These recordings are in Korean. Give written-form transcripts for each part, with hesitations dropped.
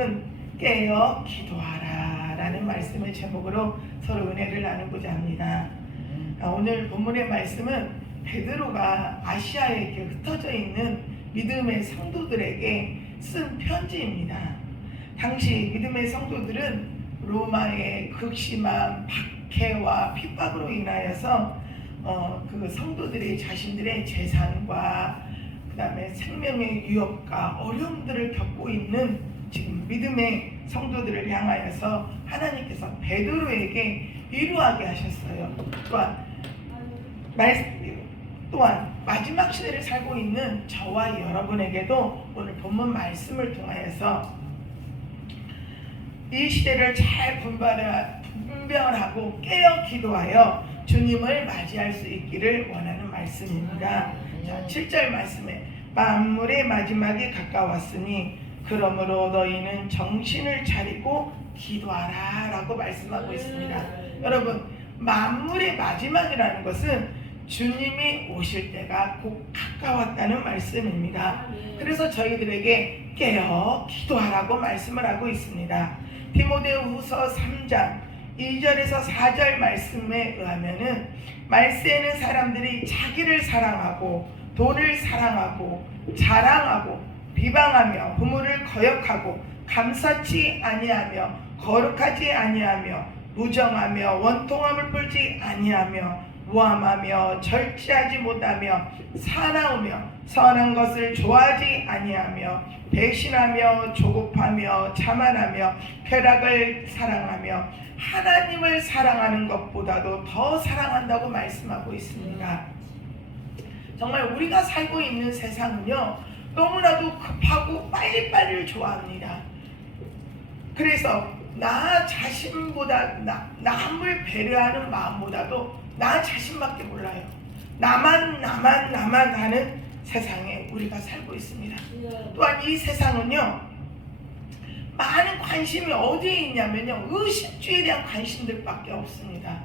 제목은 깨어 기도하라 라는 말씀의 제목으로 서로 은혜를 나누고자 합니다. 오늘 본문의 말씀은 베드로가 아시아에 이렇게 흩어져 있는 믿음의 성도들에게 쓴 편지입니다. 당시 믿음의 성도들은 로마의 극심한 박해와 핍박으로 인하여서 그 성도들이 자신들의 재산과 그 다음에 생명의 위협과 어려움들을 겪고 있는 지금 믿음의 성도들을 향하여서 하나님께서 베드로에게 위로하게 하셨어요. 또한 마지막 시대를 살고 있는 저와 여러분에게도 오늘 본문 말씀을 통하여서 이 시대를 잘 분별하고 깨어 기도하여 주님을 맞이할 수 있기를 원하는 말씀입니다. 자, 7절 말씀에 만물의 마지막이 가까웠으니 그러므로 너희는 정신을 차리고 기도하라 라고 말씀하고 있습니다. 여러분, 만물의 마지막이라는 것은 주님이 오실 때가 곧 가까웠다는 말씀입니다. 그래서 저희들에게 깨어 기도하라고 말씀을 하고 있습니다. 디모데후서 3장 2절에서 4절 말씀에 의하면은 말세에는 사람들이 자기를 사랑하고 돈을 사랑하고 자랑하고 비방하며 부모를 거역하고 감사치 아니하며 거룩하지 아니하며 무정하며 원통함을 풀지 아니하며 무함하며 절제하지 못하며 사나우며 선한 것을 좋아하지 아니하며 배신하며 조급하며 자만하며 쾌락을 사랑하며 하나님을 사랑하는 것보다도 더 사랑한다고 말씀하고 있습니다. 정말 우리가 살고 있는 세상은요, 너무나도 급하고 빨리빨리를 좋아합니다. 그래서 나 자신보다 남을 배려하는 마음보다도 나 자신밖에 몰라요. 나만 하는 세상에 우리가 살고 있습니다. 또한 이 세상은요, 많은 관심이 어디에 있냐면요, 의식주에 대한 관심들밖에 없습니다.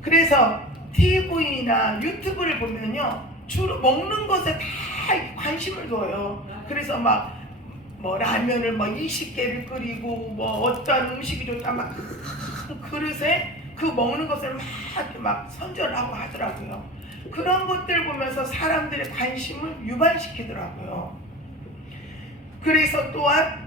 그래서 TV나 유튜브를 보면요, 주로 먹는 것에 다 관심을 둬요. 그래서 막 라면을 20개를 끓이고 어떤 음식이 좋다 막 그릇에 그 먹는 것을 막 선전을 하고 하더라고요. 그런 것들 보면서 사람들의 관심을 유발시키더라고요. 그래서 또한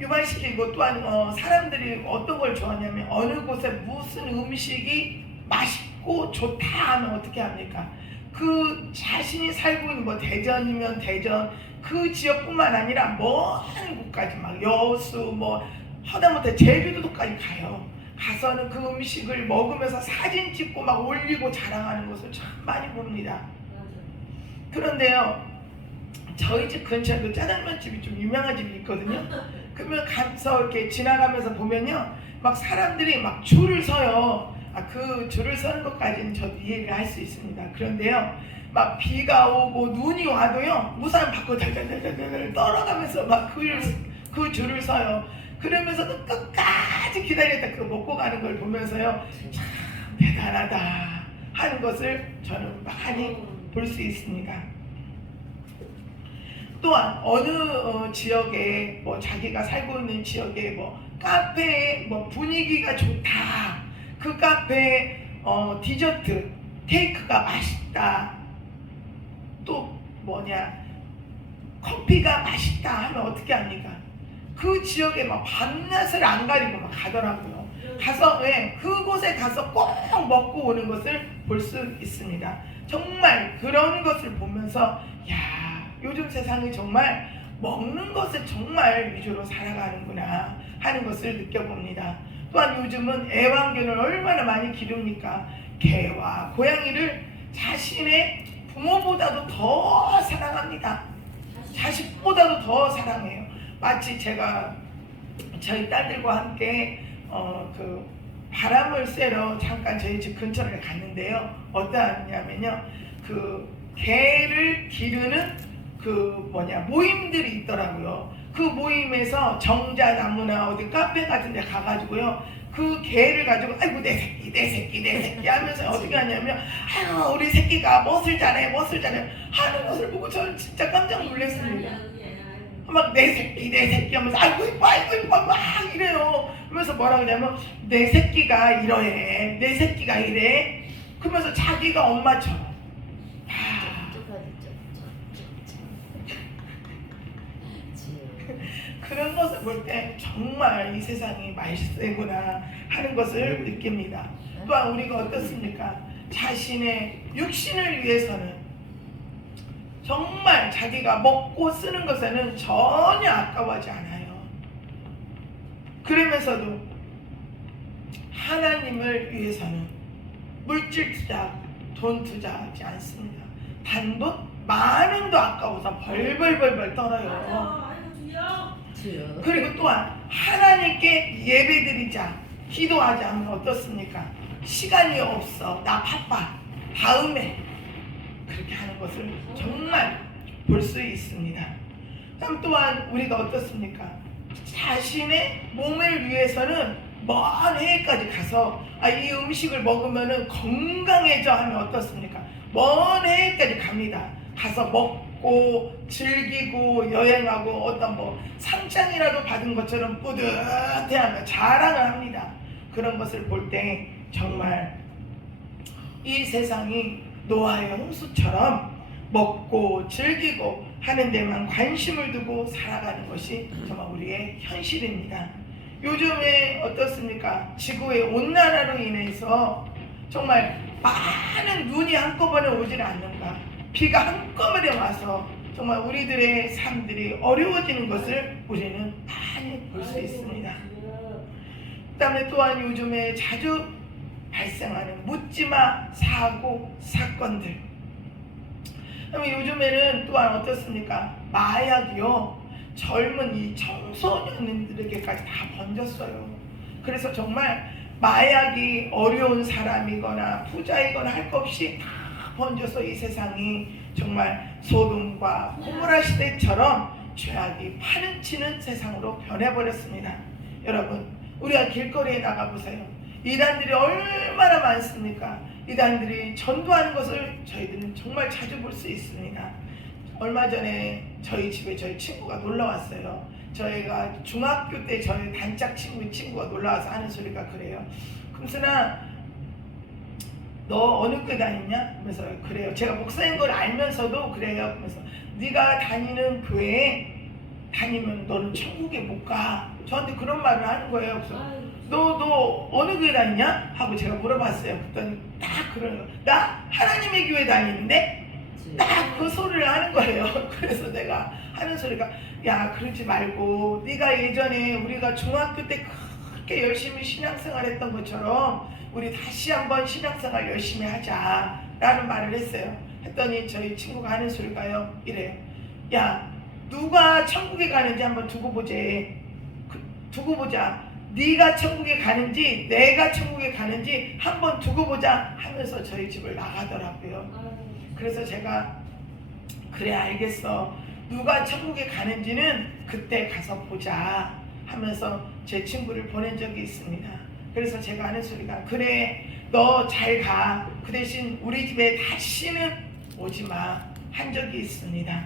유발시키고 또한 사람들이 어떤 걸 좋아하냐면 어느 곳에 무슨 음식이 맛있고 좋다 하면 어떻게 합니까? 그 자신이 살고 있는 대전이면 대전 그 지역뿐만 아니라 먼 곳까지 막 여수 하다못해 제주도까지 가요. 가서는 그 음식을 먹으면서 사진 찍고 막 올리고 자랑하는 것을 참 많이 봅니다. 그런데요, 저희 집 근처에도 짜장면 집이 좀 유명한 집이 있거든요. 그러면 가서 이렇게 지나가면서 보면요, 막 사람들이 막 줄을 서요. 그 줄을 서는 것까지는 저도 이해를 할 수 있습니다. 그런데요, 막 비가 오고 눈이 와도요, 우산 받고 달달달달 떨어가면서 막 그 줄을 서요. 그러면서도 끝까지 기다렸다 그 먹고 가는 걸 보면서요, 참 대단하다 하는 것을 저는 많이 볼 수 있습니다. 또한 어느 지역에 자기가 살고 있는 지역에 카페에 분위기가 좋다, 그 카페에 디저트 케이크가 맛있다, 또 커피가 맛있다 하면 어떻게 합니까? 그 지역에 밤낮을 안 가리고 가더라고요. 가서 그곳에 가서 꼭 먹고 오는 것을 볼 수 있습니다. 정말 그런 것을 보면서 요즘 세상이 정말 먹는 것을 정말 위주로 살아가는구나 하는 것을 느껴봅니다. 또한 요즘은 애완견을 얼마나 많이 기릅니까? 개와 고양이를 자신의 부모보다도 더 사랑합니다. 자식보다도 더 사랑해요. 마치 제가 저희 딸들과 함께 그 바람을 쐬러 잠깐 저희 집 근처를 갔는데요, 어떠하냐면요, 그 개를 기르는 모임들이 있더라고요. 그 모임에서 정자나무나 어디 카페 같은 데 가가지고요, 그 개를 가지고 아이고 내 새끼 하면서 어떻게 하냐면 아유 우리 새끼가 멋을 잘해 하는 것을 보고 저는 진짜 깜짝 놀랐습니다. 막 내 새끼 하면서 아이고 이뻐 막 이래요. 그러면서 뭐라 그러냐면 내 새끼가 이러해, 내 새끼가 이래. 그러면서 자기가 엄마처럼. 그런 것을 볼 때 정말 이 세상이 말세구나 하는 것을 느낍니다. 또한 우리가 어떻습니까? 자신의 육신을 위해서는 정말 자기가 먹고 쓰는 것에는 전혀 아까워하지 않아요. 그러면서도 하나님을 위해서는 물질 투자, 돈 투자하지 않습니다. 단돈 만 원도 아까워서 벌벌벌벌 떨어요. 그리고 또한 하나님께 예배드리자, 기도하자 하면 어떻습니까? 시간이 없어, 나 바빠, 다음에, 그렇게 하는 것을 정말 볼 수 있습니다. 또한 우리가 어떻습니까? 자신의 몸을 위해서는 먼 해외까지 가서 이 음식을 먹으면 건강해져 하면 어떻습니까? 먼 해외까지 갑니다. 가서 먹고 즐기고 여행하고 어떤 상장이라도 받은 것처럼 뿌듯해하며 자랑을 합니다. 그런 것을 볼 때 정말 이 세상이 노아의 홍수처럼 먹고 즐기고 하는 데만 관심을 두고 살아가는 것이 정말 우리의 현실입니다. 요즘에 어떻습니까? 지구의 온난화로 인해서 정말 많은 눈이 한꺼번에 오질 않는가, 비가 한꺼번에 와서 정말 우리들의 삶들이 어려워지는 것을 우리는 많이 볼 수 있습니다. 그 다음에 또한 요즘에 자주 발생하는 묻지마 사고 사건들. 그다음에 요즘에는 또한 어떻습니까? 마약이요, 젊은 이 청소년들에게까지 다 번졌어요. 그래서 정말 마약이 어려운 사람이거나 부자이거나 할 것 없이 다 번져서 이 세상이 정말 소돔과 고모라 시대처럼 죄악이 파는치는 세상으로 변해버렸습니다. 여러분, 우리가 길거리에 나가보세요. 이단들이 얼마나 많습니까? 이단들이 전도하는 것을 저희들은 정말 자주 볼 수 있습니다. 얼마 전에 저희 집에 저희 친구가 놀러 왔어요. 저희가 중학교 때 저희 단짝 친구가 놀러 와서 하는 소리가 그래요. 금순아, 너 어느 교회 다니냐? 그래서 그래요. 제가 목사인 걸 알면서도 그래요. 그래서 네가 다니는 교회에 다니면 너는 천국에 못 가. 저한테 그런 말을 하는 거예요. 그래서 너 어느 교회 다니냐? 하고 제가 물어봤어요. 그랬더니 딱 그러는 거예요. 나 하나님의 교회 다니는데? 딱 그 소리를 하는 거예요. 그래서 내가 하는 소리가, 야, 그러지 말고 네가 예전에 우리가 중학교 때 그렇게 열심히 신앙생활 했던 것처럼 우리 다시 한번 신앙생활 열심히 하자 라는 말을 했어요. 했더니 저희 친구가 하는 소리가요, 이래요. 야, 누가 천국에 가는지 한번 두고 보자. 네가 천국에 가는지 내가 천국에 가는지 한번 두고 보자 하면서 저희 집을 나가더라고요. 그래서 제가 그래, 알겠어, 누가 천국에 가는지는 그때 가서 보자 하면서 제 친구를 보낸 적이 있습니다. 그래서 제가 하는 소리가, 그래, 너 잘 가, 그 대신 우리 집에 다시는 오지 마 한 적이 있습니다.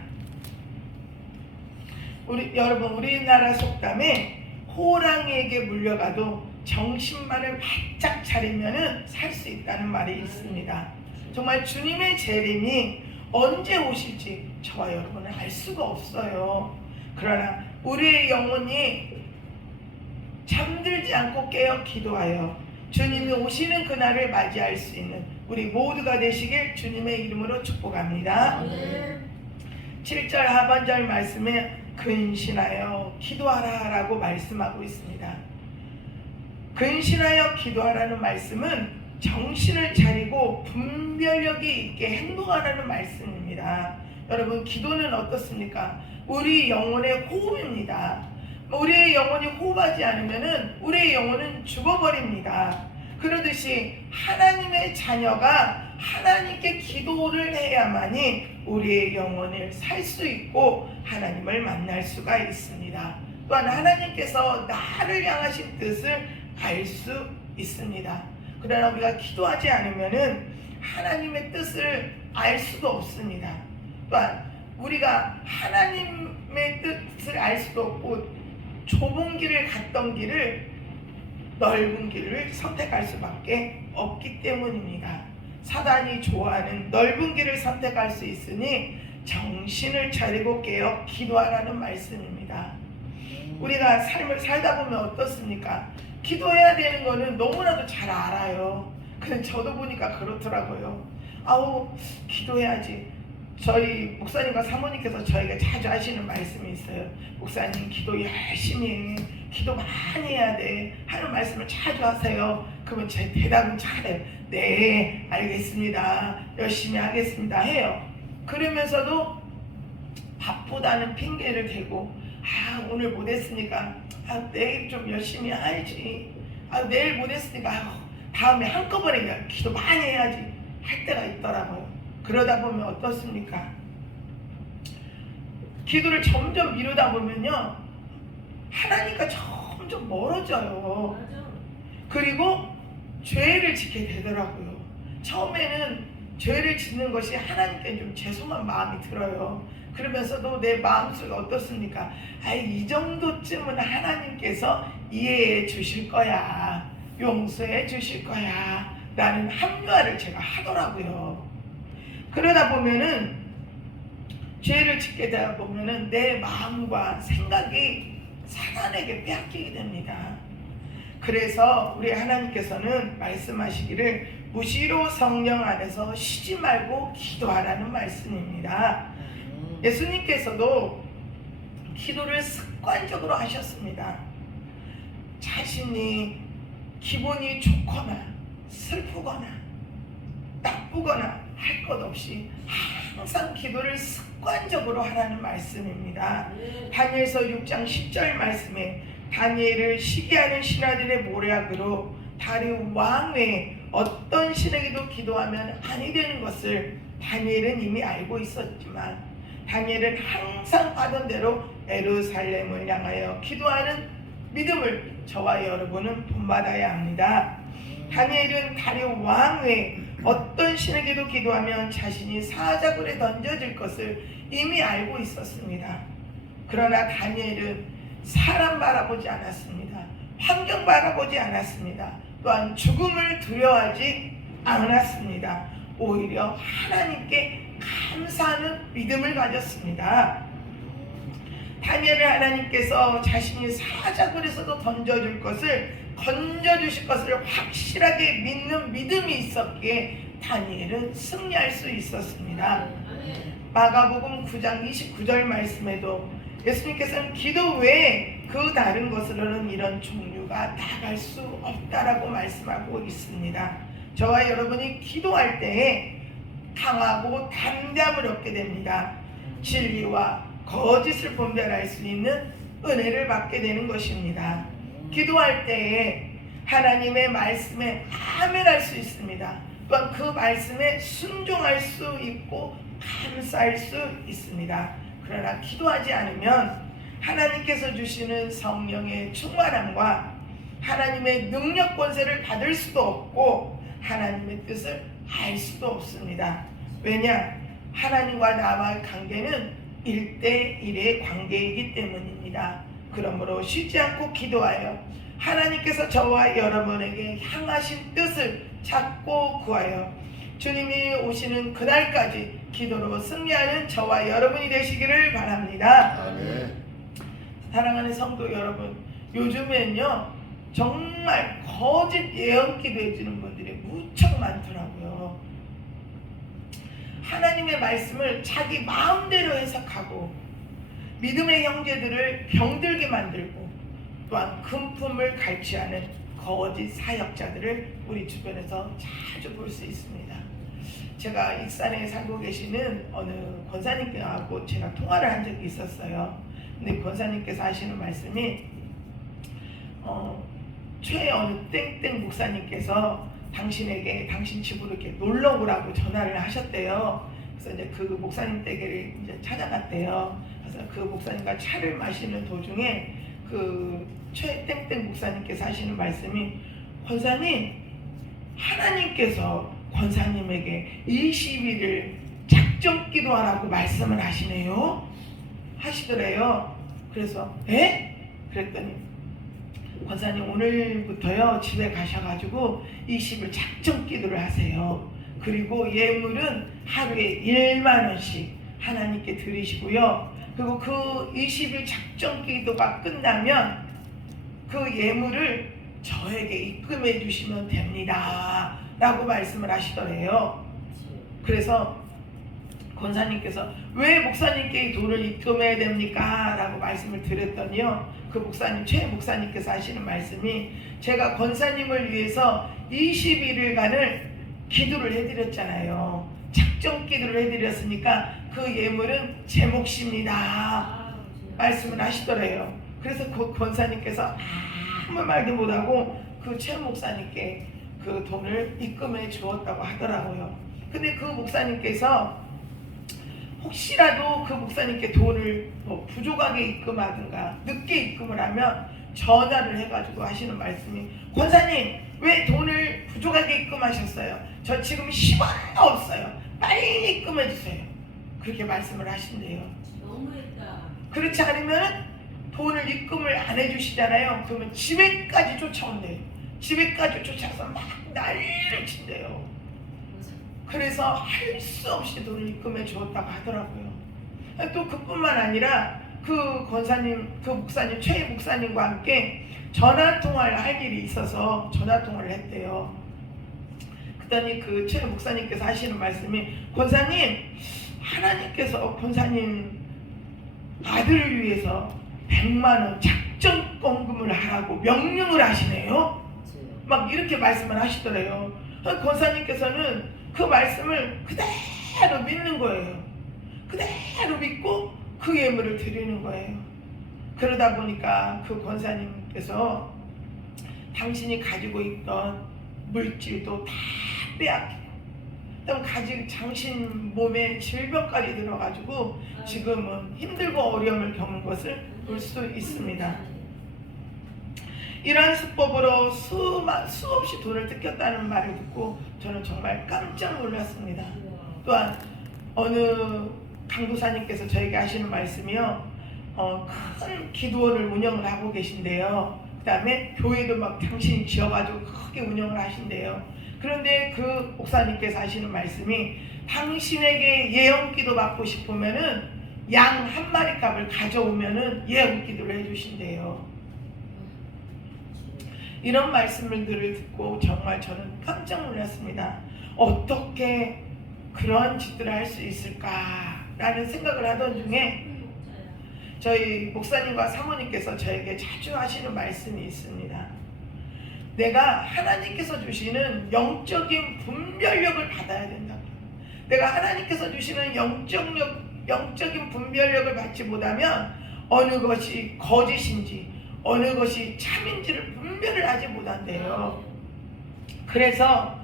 여러분, 우리나라 속담에 호랑이에게 물려가도 정신만을 바짝 차리면 살 수 있다는 말이 있습니다. 정말 주님의 재림이 언제 오실지 저와 여러분은 알 수가 없어요. 그러나 우리의 영혼이 잠들지 않고 깨어 기도하여 주님이 오시는 그날을 맞이할 수 있는 우리 모두가 되시길 주님의 이름으로 축복합니다. 7절 하반절 말씀에 근신하여 기도하라 라고 말씀하고 있습니다. 근신하여 기도하라는 말씀은 정신을 차리고 분별력이 있게 행동하라는 말씀입니다. 여러분, 기도는 어떻습니까? 우리 영혼의 호흡입니다. 우리의 영혼이 호흡하지 않으면 우리의 영혼은 죽어버립니다. 그러듯이 하나님의 자녀가 하나님께 기도를 해야만이 우리의 영혼을 살 수 있고 하나님을 만날 수가 있습니다. 또한 하나님께서 나를 향하신 뜻을 알 수 있습니다. 그러나 우리가 기도하지 않으면 하나님의 뜻을 알 수도 없습니다. 또한 우리가 하나님 하나님의 뜻을 알 수도 없고 좁은 길을 갔던 길을 넓은 길을 선택할 수밖에 없기 때문입니다. 사단이 좋아하는 넓은 길을 선택할 수 있으니 정신을 차리고 깨어 기도하라는 말씀입니다. 우리가 삶을 살다 보면 어떻습니까? 기도해야 되는 거는 너무나도 잘 알아요. 근데 저도 보니까 그렇더라고요. 아우, 기도해야지. 저희 목사님과 사모님께서 저에게 자주 하시는 말씀이 있어요. 목사님, 기도 열심히 해. 기도 많이 해야 돼. 하는 말씀을 자주 하세요. 그러면 제 대답은 잘해요. 네, 알겠습니다. 열심히 하겠습니다. 해요. 그러면서도 바쁘다는 핑계를 대고, 오늘 못했으니까 내일 좀 열심히 해야지. 내일 못했으니까 다음에 한꺼번에 기도 많이 해야지 할 때가 있더라고요. 그러다 보면 어떻습니까? 기도를 점점 미루다 보면요, 하나님과 점점 멀어져요. 그리고 죄를 짓게 되더라고요. 처음에는 죄를 짓는 것이 하나님께 좀 죄송한 마음이 들어요. 그러면서도 내 마음속에 어떻습니까? 이 정도쯤은 하나님께서 이해해 주실 거야, 용서해 주실 거야 라는 합리화를 제가 하더라고요. 그러다 보면은 죄를 짓게 되다 보면은 내 마음과 생각이 사단에게 빼앗기게 됩니다. 그래서 우리 하나님께서는 말씀하시기를 무시로 성령 안에서 쉬지 말고 기도하라는 말씀입니다. 예수님께서도 기도를 습관적으로 하셨습니다. 자신이 기분이 좋거나 슬프거나 나쁘거나 할 것 없이 항상 기도를 습관적으로 하라는 말씀입니다. 다니엘서 6장 10절 말씀에 다니엘을 시기하는 신하들의 모략으로 다리우 왕 외에 어떤 신에게도 기도하면 아니 되는 것을 다니엘은 이미 알고 있었지만 다니엘은 항상 하던 대로 예루살렘을 향하여 기도하는 믿음을 저와 여러분은 본받아야 합니다. 다니엘은 다리우 왕 외에 어떤 신에게도 기도하면 자신이 사자굴에 던져질 것을 이미 알고 있었습니다. 그러나 다니엘은 사람 바라보지 않았습니다. 환경 바라보지 않았습니다. 또한 죽음을 두려워하지 않았습니다. 오히려 하나님께 감사하는 믿음을 가졌습니다. 다니엘을 하나님께서 자신이 사자굴에서도 건져주실 것을 확실하게 믿는 믿음이 있었기에 다니엘은 승리할 수 있었습니다. 마가복음 9장 29절 말씀에도 예수님께서는 기도 외에 그 다른 것으로는 이런 종류가 나갈 수 없다라고 말씀하고 있습니다. 저와 여러분이 기도할 때에 강하고 담대함을 얻게 됩니다. 진리와 거짓을 분별할 수 있는 은혜를 받게 되는 것입니다. 기도할 때에 하나님의 말씀에 아멘할 수 있습니다. 또한 그 말씀에 순종할 수 있고 감사할 수 있습니다. 그러나 기도하지 않으면 하나님께서 주시는 성령의 충만함과 하나님의 능력 권세를 받을 수도 없고 하나님의 뜻을 알 수도 없습니다. 왜냐? 하나님과 나와의 관계는 1대1의 관계이기 때문입니다. 그러므로 쉬지 않고 기도하여 하나님께서 저와 여러분에게 향하신 뜻을 찾고 구하여 주님이 오시는 그날까지 기도로 승리하는 저와 여러분이 되시기를 바랍니다. 아멘. 사랑하는 성도 여러분, 요즘엔요 정말 거짓 예언 기도해 주는 분들이 무척 많더라고요. 하나님의 말씀을 자기 마음대로 해석하고 믿음의 형제들을 병들게 만들고 또한 금품을 갈취하는 거짓 사역자들을 우리 주변에서 자주 볼 수 있습니다. 제가 익산에 살고 계시는 어느 권사님께하고 제가 통화를 한 적이 있었어요. 근데 권사님께서 하시는 말씀이 최 어느 땡땡 목사님께서 당신에게 당신 집으로 이렇게 놀러 오라고 전화를 하셨대요. 그래서 이제 그 목사님 댁을 이제 찾아갔대요. 그래서 그 목사님과 차를 마시는 도중에 그 최 땡땡 목사님께서 하시는 말씀이 권사님, 하나님께서 권사님에게 20일을 작정 기도하라고 말씀을 하시네요. 하시더래요. 그래서 그랬더니 권사님 오늘부터요 집에 가셔가지고 20일 작정 기도를 하세요. 그리고 예물은 하루에 1만 원씩 하나님께 드리시고요. 그리고 그 20일 작정 기도가 끝나면 그 예물을 저에게 입금해 주시면 됩니다 라고 말씀을 하시더래요. 그래서 권사님께서 왜 목사님께 이 돈을 입금해야 됩니까? 라고 말씀을 드렸더니요, 그 목사님, 최 목사님께서 하시는 말씀이, 제가 권사님을 위해서 21일간을 기도를 해드렸잖아요. 작정 기도를 해드렸으니까 그 예물은 제 몫입니다 말씀을 하시더래요. 그래서 그 권사님께서 아무 말도 못하고 그 최 목사님께 그 돈을 입금해 주었다고 하더라고요. 근데 그 목사님께서 혹시라도 그 목사님께 돈을 부족하게 입금하든가 늦게 입금을 하면 전화를 해가지고 하시는 말씀이, 권사님 왜 돈을 부족하게 입금하셨어요? 저 지금 10원도 없어요. 빨리 입금해 주세요. 그렇게 말씀을 하신대요. 너무했다. 그렇지 않으면 돈을 입금을 안 해주시잖아요. 그러면 집에까지 쫓아온대요. 집에까지 쫓아서 막 난리를 친대요. 그래서 할 수 없이 돈을 입금해 주었다고 하더라고요. 또 그뿐만 아니라 그 권사님, 그 목사님, 최 목사님과 함께 전화 통화를 할 일이 있어서 전화 통화를 했대요. 그랬더니 그 최 목사님께서 하시는 말씀이, 권사님, 하나님께서 권사님 아들을 위해서 100만 원 작정건금을 하라고 명령을 하시네요. 막 이렇게 말씀을 하시더래요. 권사님께서는 그 말씀을 그대로 믿는 거예요. 그대로 믿고 그 예물을 드리는 거예요. 그러다 보니까 그 권사님께서 당신이 가지고 있던 물질도 다 빼앗기고, 그다음 당신 몸에 질병까지 들어가지고 지금은 힘들고 어려움을 겪는 것을 볼 수 있습니다. 이러한 수법으로 수없이 돈을 뜯겼다는 말을 듣고 저는 정말 깜짝 놀랐습니다. 또한 어느 강도사님께서 저에게 하시는 말씀이요, 큰 기도원을 운영을 하고 계신데요. 그 다음에 교회도 막 당신이 지어가지고 크게 운영을 하신대요. 그런데 그 목사님께서 하시는 말씀이, 당신에게 예언기도 받고 싶으면은 양 한 마리 값을 가져오면은 예언기도를 해주신대요. 이런 말씀들을 듣고 정말 저는 깜짝 놀랐습니다. 어떻게 그런 짓들을 할 수 있을까라는 생각을 하던 중에 저희 목사님과 사모님께서 저에게 자주 하시는 말씀이 있습니다. 내가 하나님께서 주시는 영적인 분별력을 받아야 된다고. 내가 하나님께서 주시는 영적인 분별력을 받지 못하면 어느 것이 거짓인지 어느 것이 참인지를 분별을 하지 못한대요. 그래서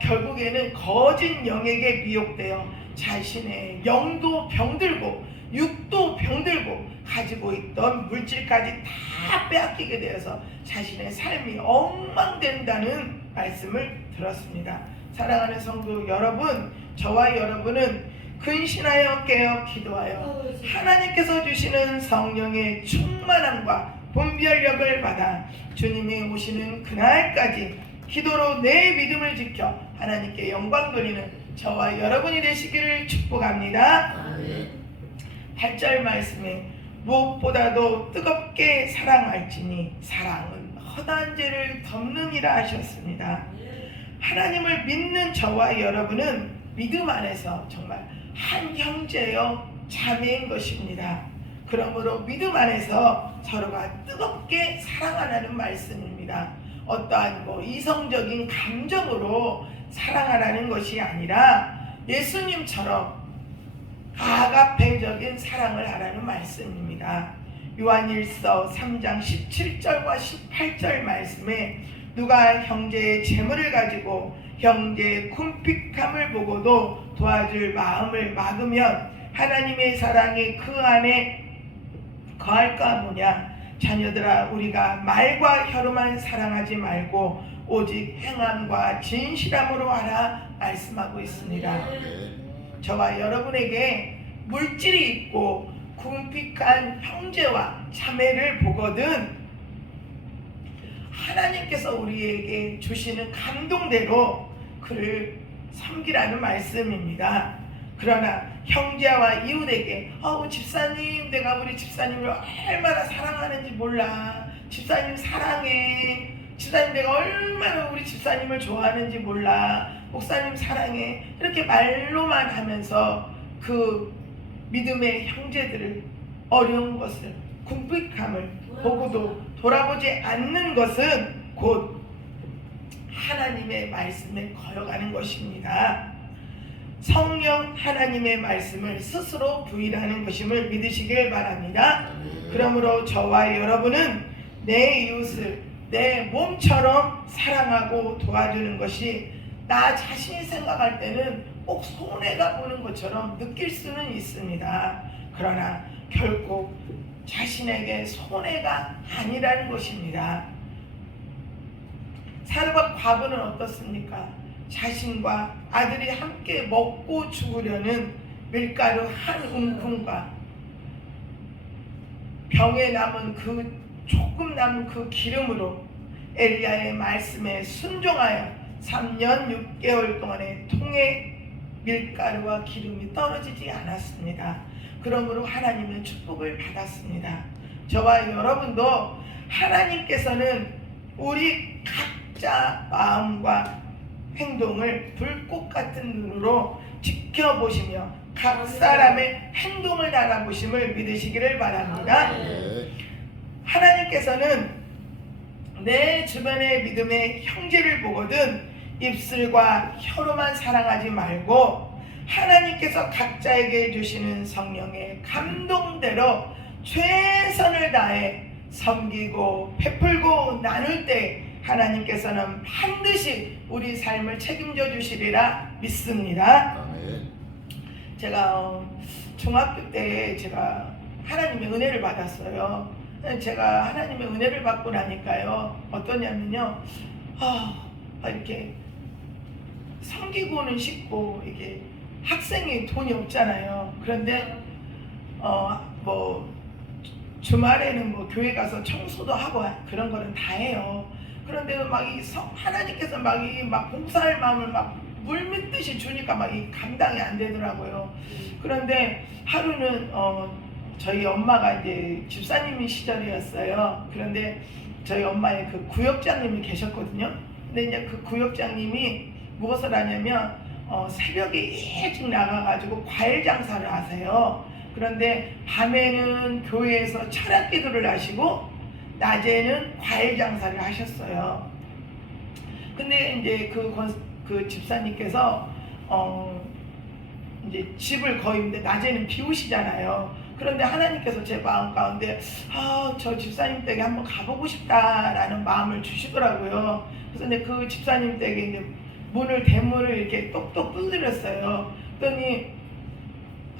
결국에는 거짓 영에게 미혹되어 자신의 영도 병들고 육도 병들고 가지고 있던 물질까지 다 빼앗기게 되어서 자신의 삶이 엉망된다는 말씀을 들었습니다. 사랑하는 성도 여러분, 저와 여러분은 근신하여 깨어 기도하여 하나님께서 주시는 성령의 충만함과 분별력을 받아 주님이 오시는 그날까지 기도로 내 믿음을 지켜 하나님께 영광 돌리는 저와 여러분이 되시기를 축복합니다. 8절 말씀에 무엇보다도 뜨겁게 사랑할지니 사랑은 허다한 죄를 덮느니라 하셨습니다. 하나님을 믿는 저와 여러분은 믿음 안에서 정말 한 형제여 자매인 것입니다. 그러므로 믿음 안에서 서로가 뜨겁게 사랑하라는 말씀입니다. 어떠한 이성적인 감정으로 사랑하라는 것이 아니라 예수님처럼 아가페적인 사랑을 하라는 말씀입니다. 요한일서 3장 17절과 18절 말씀에 누가 형제의 재물을 가지고 형제의 궁핍함을 보고도 도와줄 마음을 막으면 하나님의 사랑이 그 안에 거할까 뭐냐. 자녀들아, 우리가 말과 혀로만 사랑하지 말고 오직 행함과 진실함으로 하라 말씀하고 있습니다. 저와 여러분에게 물질이 있고 궁핍한 형제와 자매를 보거든 하나님께서 우리에게 주시는 감동대로 그를 섬기라는 말씀입니다. 그러나 형제와 이웃에게 집사님, 내가 우리 집사님을 얼마나 사랑하는지 몰라. 집사님 사랑해. 집사님, 내가 얼마나 우리 집사님을 좋아하는지 몰라. 목사님 사랑해. 이렇게 말로만 하면서 그 믿음의 형제들을 어려운 것을, 궁핍함을 보고도 돌아보지 않는 것은 곧 하나님의 말씀에 거역하는 것입니다. 성령 하나님의 말씀을 스스로 부인하는 것임을 믿으시길 바랍니다. 그러므로 저와 여러분은 내 이웃을 내 몸처럼 사랑하고 도와주는 것이 나 자신이 생각할 때는 꼭 손해가 보는 것처럼 느낄 수는 있습니다. 그러나 결코 자신에게 손해가 아니라는 것입니다. 사르밧 과부는 어떻습니까? 자신과 아들이 함께 먹고 죽으려는 밀가루 한 움큼과 병에 남은 조금 남은 그 기름으로 엘리야의 말씀에 순종하여 3년 6개월 동안의 통에 밀가루와 기름이 떨어지지 않았습니다. 그러므로 하나님의 축복을 받았습니다. 저와 여러분도 하나님께서는 우리 각자 마음과 행동을 불꽃 같은 눈으로 지켜보시며 각 사람의 행동을 달아보심을 믿으시기를 바랍니다. 하나님께서는 내 주변의 믿음의 형제를 보거든 입술과 혀로만 사랑하지 말고 하나님께서 각자에게 주시는 성령의 감동대로 최선을 다해 섬기고 베풀고 나눌 때 하나님께서는 반드시 우리 삶을 책임져 주시리라 믿습니다. 아멘. 제가 중학교 때 제가 하나님의 은혜를 받았어요. 제가 하나님의 은혜를 받고 나니까요 어떠냐면요 이렇게 섬기고는 싶고 이게 학생이 돈이 없잖아요. 그런데 뭐 주말에는 뭐 교회 가서 청소도 하고 그런 거는 다 해요. 그런데 하나님께서 막 봉사할 마음을 막 물밀듯이 주니까 막 이 감당이 안 되더라고요. 그런데 하루는 저희 엄마가 이제 집사님이 시절이었어요. 그런데 저희 엄마의 그 구역장님이 계셨거든요. 근데 이제 그 구역장님이 무엇을 하냐면 새벽에 일찍 나가가지고 과일 장사를 하세요. 그런데 밤에는 교회에서 철학 기도를 하시고 낮에는 과일 장사를 하셨어요. 근데 이제 그 집사님께서 이제 집을 거의 낮에는 비우시잖아요. 그런데 하나님께서 제 마음 가운데 저 집사님 댁에 한번 가보고 싶다라는 마음을 주시더라고요. 그래서 이제 그 집사님 댁에 이제 대문을 이렇게 똑똑 두드렸어요. 그랬더니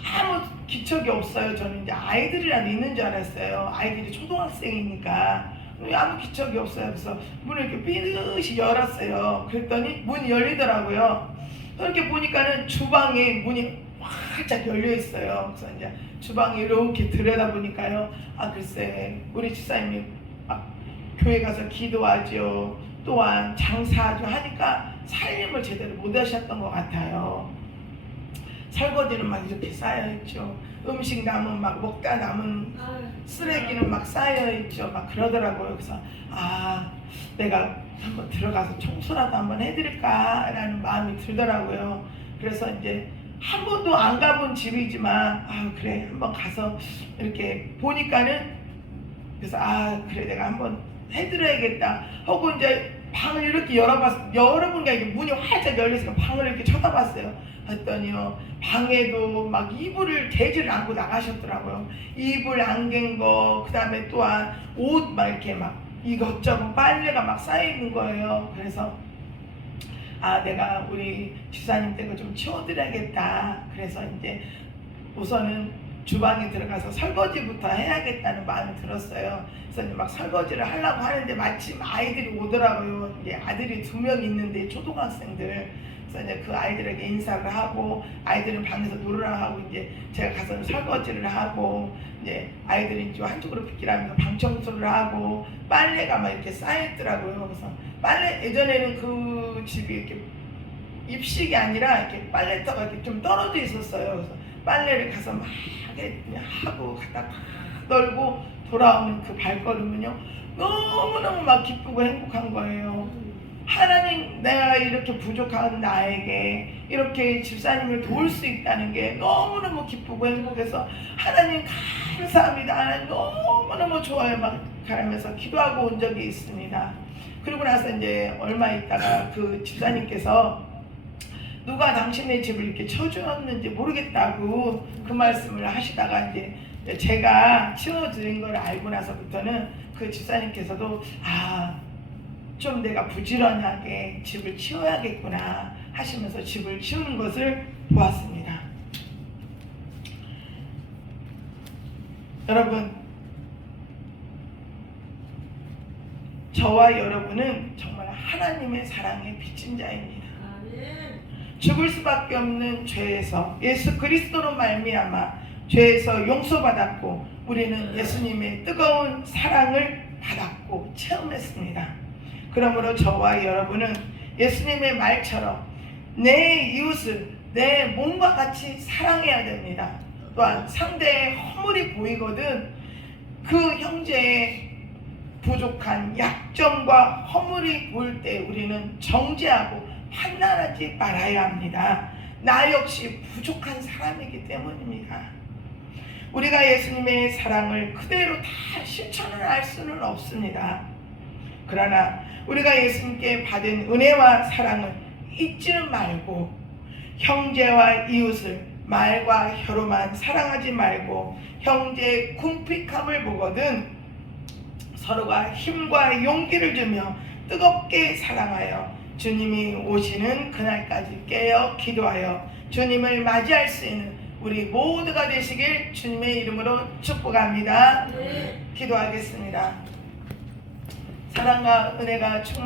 아무 기척이 없어요. 저는 이제 아이들이라도 있는 줄 알았어요. 아이들이 초등학생이니까 아무 기척이 없어요. 그래서 문을 이렇게 삐듯이 열었어요. 그랬더니 문이 열리더라고요. 이렇게 보니까는 주방에 문이 활짝 열려 있어요. 그래서 이제 주방에 이렇게 들여다보니까요. 글쎄 우리 집사님이 막 교회 가서 기도하죠. 또한 장사하죠 하니까 살림을 제대로 못 하셨던 것 같아요. 설거지는 막 이렇게 쌓여있죠. 음식 남은 막 먹다 남은 쓰레기는 막 쌓여있죠. 막 그러더라고요. 그래서 내가 한번 들어가서 청소라도 한번 해드릴까 라는 마음이 들더라고요. 그래서 이제 한 번도 안 가본 집이지만 그래 한번 가서 이렇게 보니까는 그래서 그래 내가 한번 해드려야겠다 하고 이제 방을 이렇게 열어보니까 이게 문이 활짝 열려서 방을 이렇게 쳐다봤어요. 했더니요 방에도 막 이불을 개질 않고 나가셨더라고요. 이불 안 갠 거, 그 다음에 또한 옷 막 이렇게 막 이것저것 빨래가 막 쌓여있는 거예요. 그래서 내가 우리 집사님 댁을 좀 치워드려야겠다. 그래서 이제 우선은 주방에 들어가서 설거지부터 해야겠다는 마음이 들었어요. 그래서 이제 막 설거지를 하려고 하는데 마침 아이들이 오더라고요. 이제 아들이 2명 있는데 초등학생들. 그래서 이제 그 아이들에게 인사를 하고 아이들은 방에서 놀으라 하고 이제 제가 가서 설거지를 하고 이제 아이들이 이제 한쪽으로 빗기라면서 방 청소를 하고 빨래가 막 이렇게 쌓여있더라고요. 그래서 빨래 예전에는 그 집이 이렇게 입식이 아니라 이렇게 빨래터가 이렇게 좀 떨어져 있었어요. 그래서 빨래를 가서 막 하고 갖다 다 널고 돌아오는 그 발걸음은요 너무너무 막 기쁘고 행복한 거예요. 하나님, 내가 이렇게 부족한 나에게 이렇게 집사님을 도울 수 있다는 게 너무너무 기쁘고 행복해서 하나님 감사합니다, 하나님 너무너무 좋아요 막 가면서 기도하고 온 적이 있습니다. 그리고 나서 이제 얼마 있다가 그 집사님께서 누가 당신의 집을 이렇게 쳐주었는지 모르겠다고 그 말씀을 하시다가 이제 제가 치워드린 걸 알고 나서부터는 그 집사님께서도 좀 내가 부지런하게 집을 치워야겠구나 하시면서 집을 치우는 것을 보았습니다. 여러분, 저와 여러분은 정말 하나님의 사랑에 빚진 자입니다. 죽을 수밖에 없는 죄에서 예수 그리스도로 말미암아 죄에서 용서받았고 우리는 예수님의 뜨거운 사랑을 받았고 체험했습니다. 그러므로 저와 여러분은 예수님의 말처럼 내 이웃을 내 몸과 같이 사랑해야 됩니다. 또한 상대의 허물이 보이거든 그 형제의 부족한 약점과 허물이 보일 때 우리는 정죄하고 판단하지 말아야 합니다. 나 역시 부족한 사람이기 때문입니다. 우리가 예수님의 사랑을 그대로 다 실천을 할 수는 없습니다. 그러나 우리가 예수님께 받은 은혜와 사랑을 잊지는 말고 형제와 이웃을 말과 혀로만 사랑하지 말고 형제의 궁핍함을 보거든 서로가 힘과 용기를 주며 뜨겁게 사랑하여 주님이 오시는 그날까지 깨어 기도하여 주님을 맞이할 수 있는 우리 모두가 되시길 주님의 이름으로 축복합니다. 기도하겠습니다. 사랑과 은혜가 충만